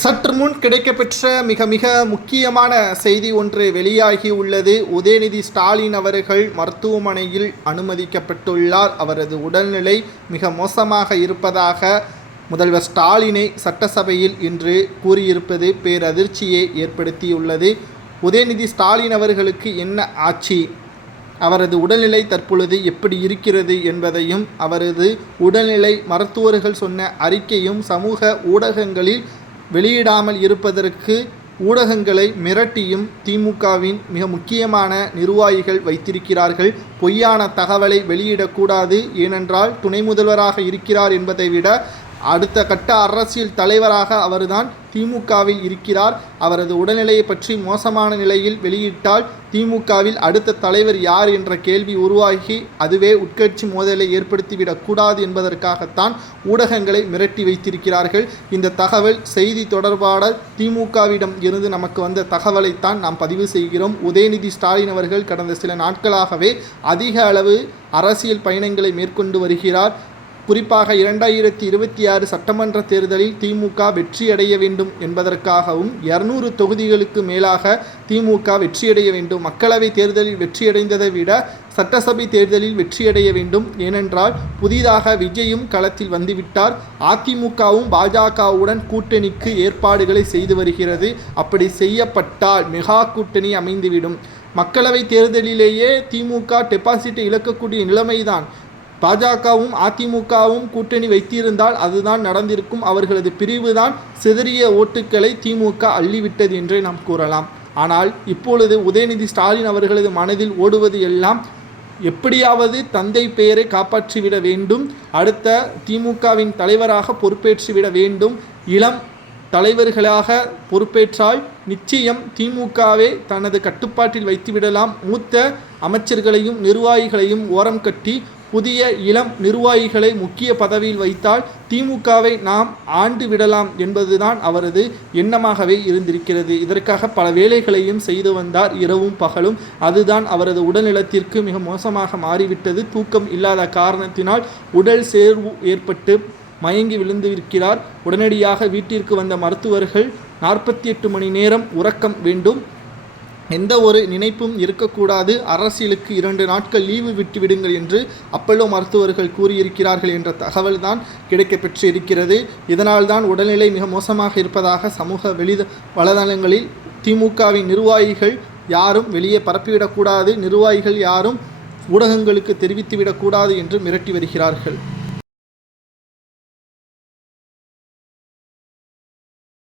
சற்று முன் கிடைக்கப்பெற்ற மிக மிக முக்கியமான செய்தி ஒன்று வெளியாகி உள்ளது. உதயநிதி ஸ்டாலின் அவர்கள் மருத்துவமனையில் அனுமதிக்கப்பட்டுள்ளார். அவரது உடல்நிலை மிக மோசமாக இருப்பதாக முதல்வர் ஸ்டாலினை சட்டசபையில் இன்று கூறியிருப்பது பேரதிர்ச்சியை ஏற்படுத்தியுள்ளது. உதயநிதி ஸ்டாலின் அவர்களுக்கு என்ன ஆட்சி, அவரது உடல்நிலை தற்பொழுது எப்படி இருக்கிறது என்பதையும், அவரது உடல்நிலை மருத்துவர்கள் சொன்ன அறிக்கையும் சமூக ஊடகங்களில் வெளியிடாமல் இருப்பதற்கு ஊடகங்களை மிரட்டியும் திமுகவின் மிக முக்கியமான நிர்வாகிகள் வைத்திருக்கிறார்கள். பொய்யான தகவலை வெளியிடக்கூடாது, ஏனென்றால் துணை முதல்வராக இருக்கிறார் என்பதை விட அடுத்த கட்ட அரசியல் தலைவராக அவர்தான் திமுகவில் இருக்கிறார். அவரது உடல்நிலையை பற்றி மோசமான நிலையில் வெளியிட்டால் திமுகவில் அடுத்த தலைவர் யார் என்ற கேள்வி உருவாகி அதுவே உட்கட்சி மோதலை ஏற்படுத்திவிடக்கூடாது என்பதற்காகத்தான் ஊடகங்களை மிரட்டி வைத்திருக்கிறார்கள். இந்த தகவல் செய்தி தொடர்பாளர் திமுகவிடம் இருந்து நமக்கு வந்த தகவலைத்தான் நாம் பதிவு செய்கிறோம். உதயநிதி ஸ்டாலின் அவர்கள் கடந்த சில நாட்களாகவே அதிக அளவு அரசியல் பயணங்களை மேற்கொண்டு வருகிறார். குறிப்பாக 2026 சட்டமன்ற தேர்தலில் திமுக வெற்றியடைய வேண்டும் என்பதற்காகவும் 200 தொகுதிகளுக்கு மேலாக திமுக வெற்றியடைய வேண்டும், மக்களவை தேர்தலில் வெற்றியடைந்ததை விட சட்டசபை தேர்தலில் வெற்றியடைய வேண்டும். ஏனென்றால் புதிதாக விஜயும் களத்தில் வந்துவிட்டார். அதிமுகவும் பாஜகவுடன் கூட்டணிக்கு ஏற்பாடுகளை செய்து வருகிறது. அப்படி செய்யப்பட்டால் மெகா கூட்டணி அமைந்துவிடும். மக்களவை தேர்தலிலேயே திமுக டெபாசிட்டை இழக்கக்கூடிய நிலைமைதான். பாஜகவும் அதிமுகவும் கூட்டணி வைத்திருந்தால் அதுதான் நடந்திருக்கும். அவர்களது பிரிவுதான் சிதறிய ஓட்டுக்களை திமுக அள்ளிவிட்டது என்றே நாம் கூறலாம். ஆனால் இப்பொழுது உதயநிதி ஸ்டாலின் அவர்களது மனதில் ஓடுவது எல்லாம் எப்படியாவது தந்தை பெயரை காப்பாற்றிவிட வேண்டும், அடுத்த திமுகவின் தலைவராக பொறுப்பேற்றுவிட வேண்டும். இளம் தலைவர்களாக பொறுப்பேற்றால் நிச்சயம் திமுகவே தனது கட்டுப்பாட்டில் வைத்துவிடலாம். மூத்த அமைச்சர்களையும் நிர்வாகிகளையும் ஓரம் கட்டி புதிய இளம் நிர்வாகிகளை முக்கிய பதவியில் வைத்தால் திமுகவை நாம் ஆண்டு விடலாம் என்பதுதான் அவரது எண்ணமாகவே இருந்திருக்கிறது. இதற்காக பல வேலைகளையும் செய்து வந்தார், இரவும் பகலும். அதுதான் அவரது உடல்நலத்திற்கு மிக மோசமாக மாறிவிட்டது. தூக்கம் இல்லாத காரணத்தினால் உடல் சேர்வு ஏற்பட்டு மயங்கி விழுந்திருக்கிறார். உடனடியாக வீட்டிற்கு வந்த மருத்துவர்கள் 48 மணி நேரம் உறக்கம் வேண்டும், எந்த ஒரு நினைப்பும் இருக்கக்கூடாது, அரசியலுக்கு 2 நாட்கள் லீவு விட்டுவிடுங்கள் என்று அப்பல்லோ மருத்துவர்கள் கூறியிருக்கிறார்கள் என்ற தகவல் தான் கிடைக்கப்பெற்று இருக்கிறது. இதனால் தான் உடல்நிலை மிக மோசமாக இருப்பதாக சமூக வலைதளங்களில் திமுகவின் நிர்வாகிகள் யாரும் வெளியே பரப்பிவிடக்கூடாது, நிர்வாகிகள் யாரும் ஊடகங்களுக்கு தெரிவித்துவிடக்கூடாது என்று மிரட்டி வருகிறார்கள்.